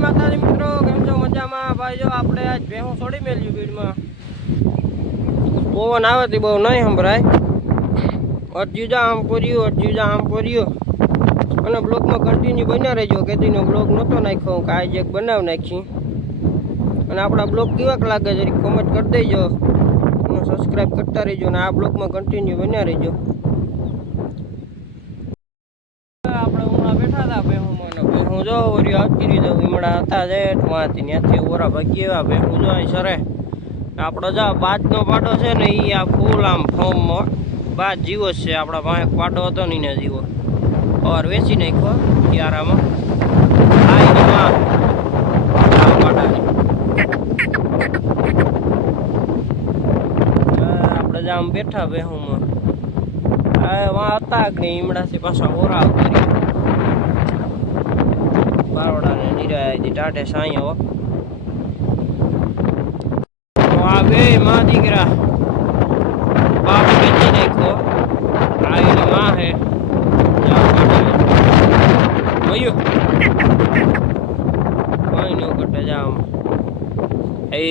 માતાજી મિત્રો, કેમ છો? મજામાં? ભાઈ જો આપણે આજ ભેહું છોડી મેલ્યું ભીડમાં. પવન આવે તે બહુ નહીં સંભળાય. અરજી જા આમ કર્યું અને બ્લોગમાં કન્ટિન્યુ બન્યા રહેજો. કેદીનો બ્લોગ નહોતો નાખ્યો, કાંઈ જ એક બનાવી નાખી. અને આપણા બ્લોગ કેવાક લાગે જરીક કોમેન્ટ કરી દેજો અને સબસ્ક્રાઈબ કરતા રહેજો. અને આ બ્લોગમાં કન્ટિન્યુ બન્યા રહેજો. આપણે ઉમળા બેઠા હતા ભેહુંમાં, ભેહું જો વરી આવતી રહી જાઉં. ઈમડા હતા જેઠમાંથી ત્યાંથી ઓરા ભાગી એવા ભેહું જો અહીં સરે. આપણો જો બાજનો પાડો છે ને, એ આ ફૂલ આમ ફોર્મમાં બાજ જીવો છે. આપણા પાસે પાડો હતો ને એને જીવો ઓર વેચી નાખ્યો યારામાં. આપણે જ આમ બેઠા ભેહુંમાં. વાં હતા આગળ ઈમડાથી પાછા ઓરા કરી બારોડાને નિરાય ટાઢે સાંયો. આ બે માં દીકરા બાપ વેચી નાખ્યો. આવીને માં હે મયું કોઈ નું કટે જામ એ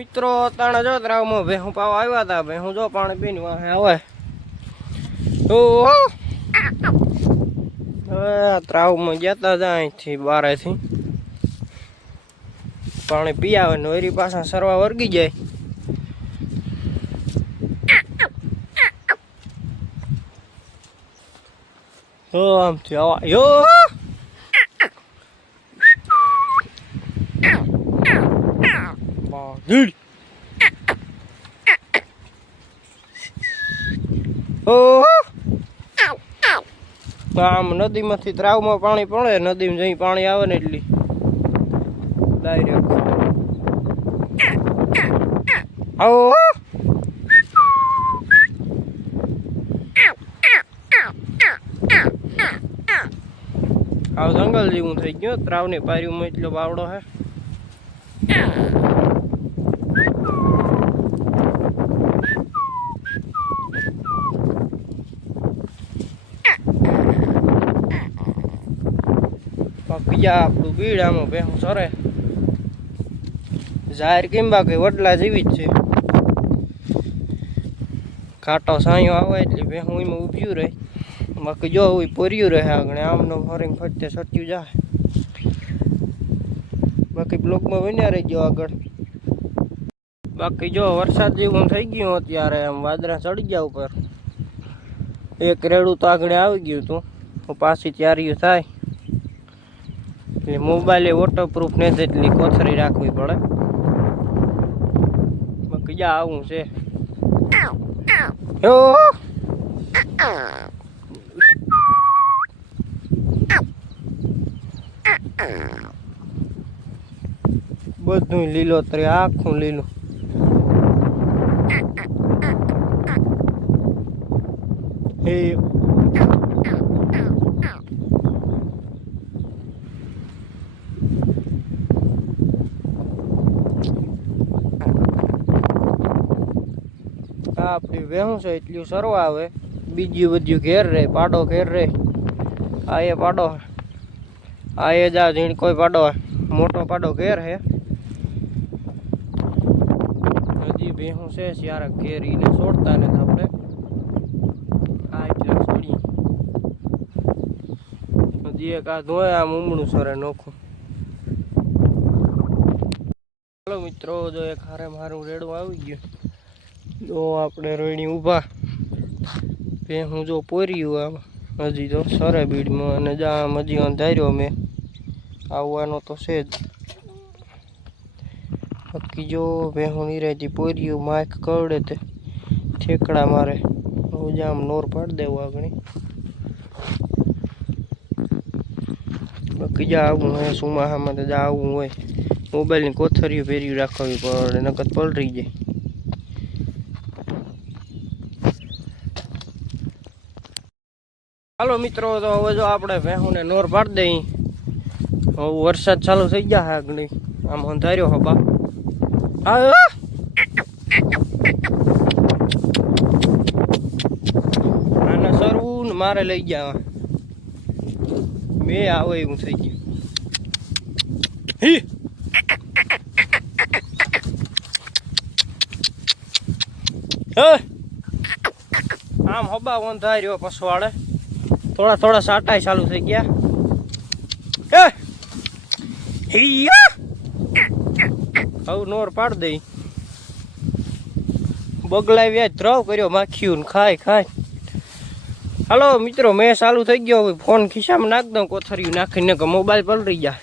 મિત્રો. તાણા જો ત્રાવમાં ભેહું પાવા આવ્યા હતા. ભેહું જો પાણી પીને વાહે આવે તો ત્રાવમાં જતા જાય અહીંથી બારેથી પાણી પી આવે ને એરી પાછા સરવા વર્ગી જાય. આમથી આવા યો આમ નદીમાંથી ત્રાવમાં પાણી પડે, નદીમાં જઈ પાણી આવે ને એટલી ડાયરેક્ટ આવો. આવ જંગલ જેવું થઈ ગયું. ત્રાવની પારીમાં એટલો બાવડો હે. બીજા આપણું બીડ આમાં ભેહું સરે જાહેર કેમ બાકી વડલા જેવી જ છે. કાંટો સાંયો આવે એટલે ભેહું એમાં ઊભ્યું રહે. બાકી જો પોર્યું રહે આગળ આમનો ફરીને ફરતે સટ્યું જાય. બાકી બ્લોકમાં બન્યા રહી ગયો આગળ. બાકી જો વરસાદ જેવું થઈ ગયું અત્યારે આમ વાદળા ચડી ગયા ઉપર. એક રેડું તો આગળ આવી ગયું હતું. પાછી તૈયારીઓ થાય એટલે મોબાઈલ એ વોટરપ્રૂફ ને જેટલી કોથળી રાખવી પડે. બાકી જા આવું છે. બધું લીલોતરી આખું લીલું. હે આપણી ભેહું છે એટલું સરવા આવે. બીજું બધું ઘેર રહે, પાડો ઘેર રહે. આ એ પાડો, આ એ જા ઝીણ કોઈ પાડો મોટો પાડો ઘેર હે. હજી ભેહું છે ત્યારે ઘેરીને છોડતા નથી આપણે. આ એટલે છોડીએ હજી એક આ ધોય આમ ઉમણું સરે નોખું. ચાલો મિત્રો, જો એક હારે મારું રેડું આવી ગયું. તો આપણે રોયણી ઊભા. ભેહું જો પોર્યું આમ હજી તો સરે બીડમાં. અને જા આમ હજી અંધાર્યો મેં આવવાનો તો છે જ. બાકી જો ભેહું નિરાયથી પોર્યું માઇક કરડે તે ઠેકડા મારે. હું આમ નોર પાડી દેવું આગળ. બાકી જા આવું હોય સુમાહામાં તો જા આવું હોય. મોબાઈલની કોથરીઓ ભેર્યું રાખવી પડે, નકર પલરી જાય. હાલો મિત્રો, તો હવે જો આપણે ભેહુંને નોર પાડી દઈ. હવે વરસાદ ચાલુ થઈ ગયા હે આગળ. આમ અંધાર્યો હબા. આને સરવું ને મારે લઈ ગયા. મેં આવે એવું થઈ ગયું. હી આમ હબા વંધાઈ રહ્યો પસવાડે. થોડા થોડા સાટાઈ ચાલુ થઈ ગયા. હવે નોર પાડ દઈ. બગલાવ્યા દ્રવ કર્યો માખ્યું ખાય ખાય. હાલો મિત્રો મેં ચાલુ થઈ ગયો. ફોન ખિસ્સામાં નાખ દઉં, કોથળિયું નાખીને કે મોબાઈલ પલરી ગયા.